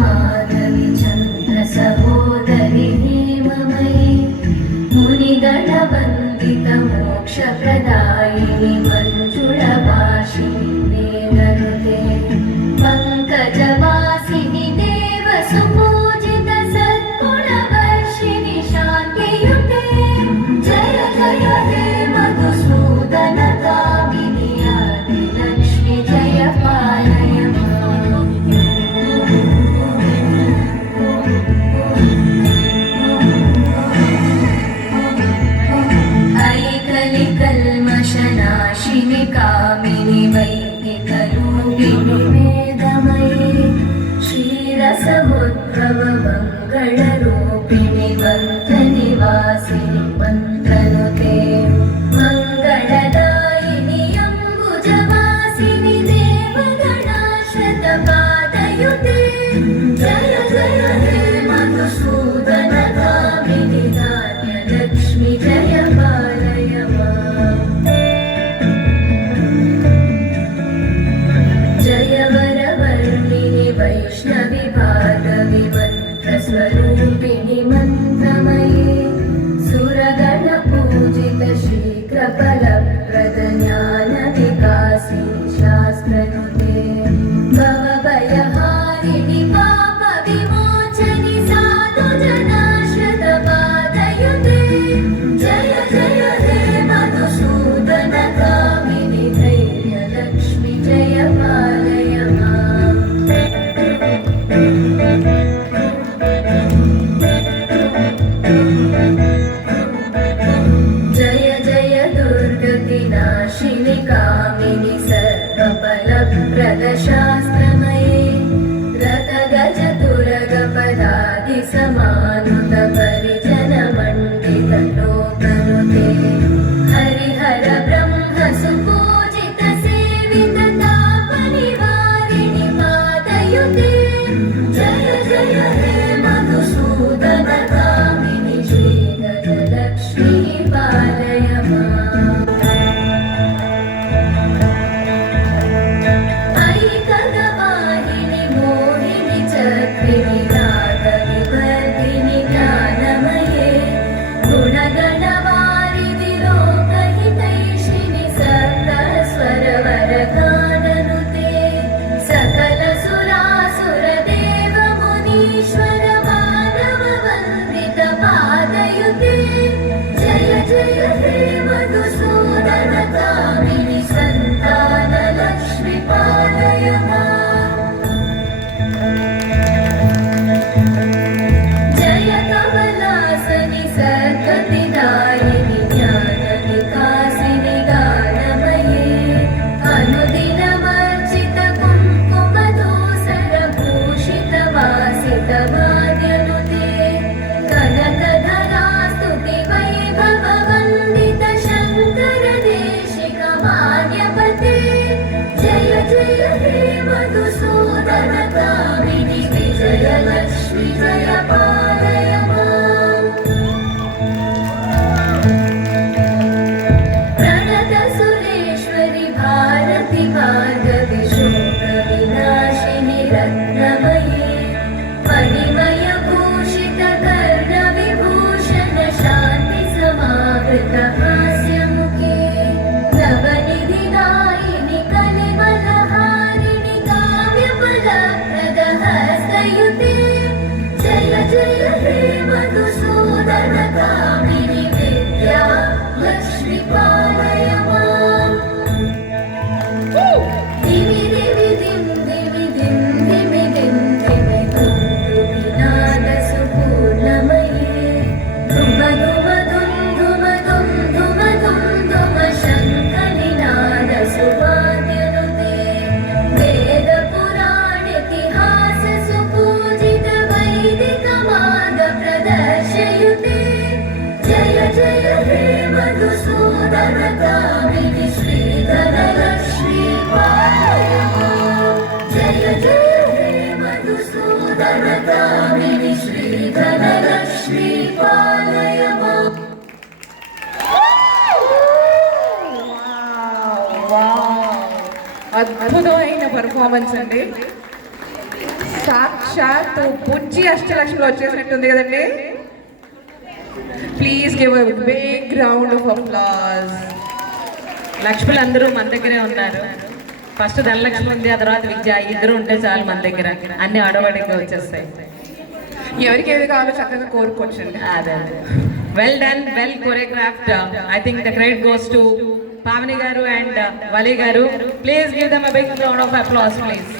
माधवी चन्द्र सहोदरि हेममयी मुनिगणवन्दित मोक्षप्रदायिनि मञ्जुळभाषिनि वेदनुते पङ्कजवासिनि देवसुपूजित सद्गुणवर्षिणि शान्तियुते जय जय हे मधुसूदन कामिनि आदिलक्ष्मि जय पालय कल्मषनाशिनि कामिनि वैदिकरूपिणि वेदमयी क्षीरसमुद्भव मङ्गलरूपिणि मन्त्रनिवासिनि मन्त्रनुते मङ्गलदायिनि अम्बुजवासिनि देवगणाशतपादयुते जय जय हे मधुसूदन कामिनि धान्यलक्ष्मि जय पालय वैष्णवी भार्गवी मन्त्रस्वरूपिणि मन्त्रमयी सुरगणपूजित शीघ्रफलप्रद ज्ञानविकासिनि शास्त्रनुते भवभयहारिणि पापविमोचनि साधुजनाश्रितपादयुते जय जय हे मधुसूदन कामिनि धैर्यलक्ष्मि जय पालय जय जय दुर्गतिनाशिनि कामिनि सर्वफलप्रद शास्त्रमयी रथगजतुरगपदादि समानुत परिजनमण्डित लोकनुते हरिहर ब्रह्म सुपूजित सेवित तापनिवारिणि पादयुते जय जय हे मधुसूदन कामिनि श्रीगजलक्ष्मी पालय ऐकगवाहिनि मोहिनि चक्रिणि नादविवर्धिनि ज्ञानमये गुणगणवारिधि लोकहितैषिणि सप्तस्वरवरगाननुते सकल सुरासुरदेव मुनीश्वर मानववन्दित पादयुते जय जय हे मधुसूदन कामिनि सन्तानलक्ष्मि पालय जय कमलासनि सद्गतिदायिनि ज्ञानविकासिनि गानमये अनुदिनमर्चित कुङ्कुमधूसरभूषित वासित माद्यनुते कनकधरा स्तुति वैभववन्दित शङ्कर देशिक मान्यपते जय जय हे मधुसूदन कामिनि विजयलक्ष्मि जय पालय प्रणत सुरेश्वरि भारति भार्गवि शोकविनाशिनि रत्नमयी मणिमयभूषित कर्णविभूषण शान्ति समावृत हास्यमुखे नवनिधिदायिनि कलिमलहारिणि काव्यफलप्रद हस्तयुते जय जय हे मधुसूदन कामिनि विद्या लक्ष्मि पालय दिवि दिवि दिं दिवि दिं दिमि दिं दिमि धुन्दुविनाद सुपूर्णमयी धुम धुम धुं धुम धुं धुम धुं धुम शङ्खनिनाद सुवाद्यनुते वेद पुराणेतिहास सुपूजित वैदिक मार्ग प्रदर्शयुते जय जय हे मधुसूदन कामिनि श्रीधरलक्ष्मी पालय जय जय हे मधुसूदन कामिनि श्रीधरलक्ष्मी पालय అద్భుతమైన పర్ఫార్మెన్స్ అండి. సాక్షాత్ బుజ్జి అష్టలక్ష్మిలో వచ్చేసినట్టుంది కదండి. Please give a big round of applause. లక్ష్ములు అందరూ మన దగ్గరే ఉన్నారు. ఫస్ట్ ధనలక్ష్మి ఉంది, ఆ తర్వాత విద్య. ఇద్దరు ఉంటే చాలు మన దగ్గర, అన్ని ఆటోమేటిక్గా వచ్చేస్తాయి. ఎవరికి ఏది కావాలో చక్కగా కోరుకోవచ్చండి. అదే well done, well choreographed. I think the credit goes to Pavani garu and Vali garu. Please give them a big round of applause please.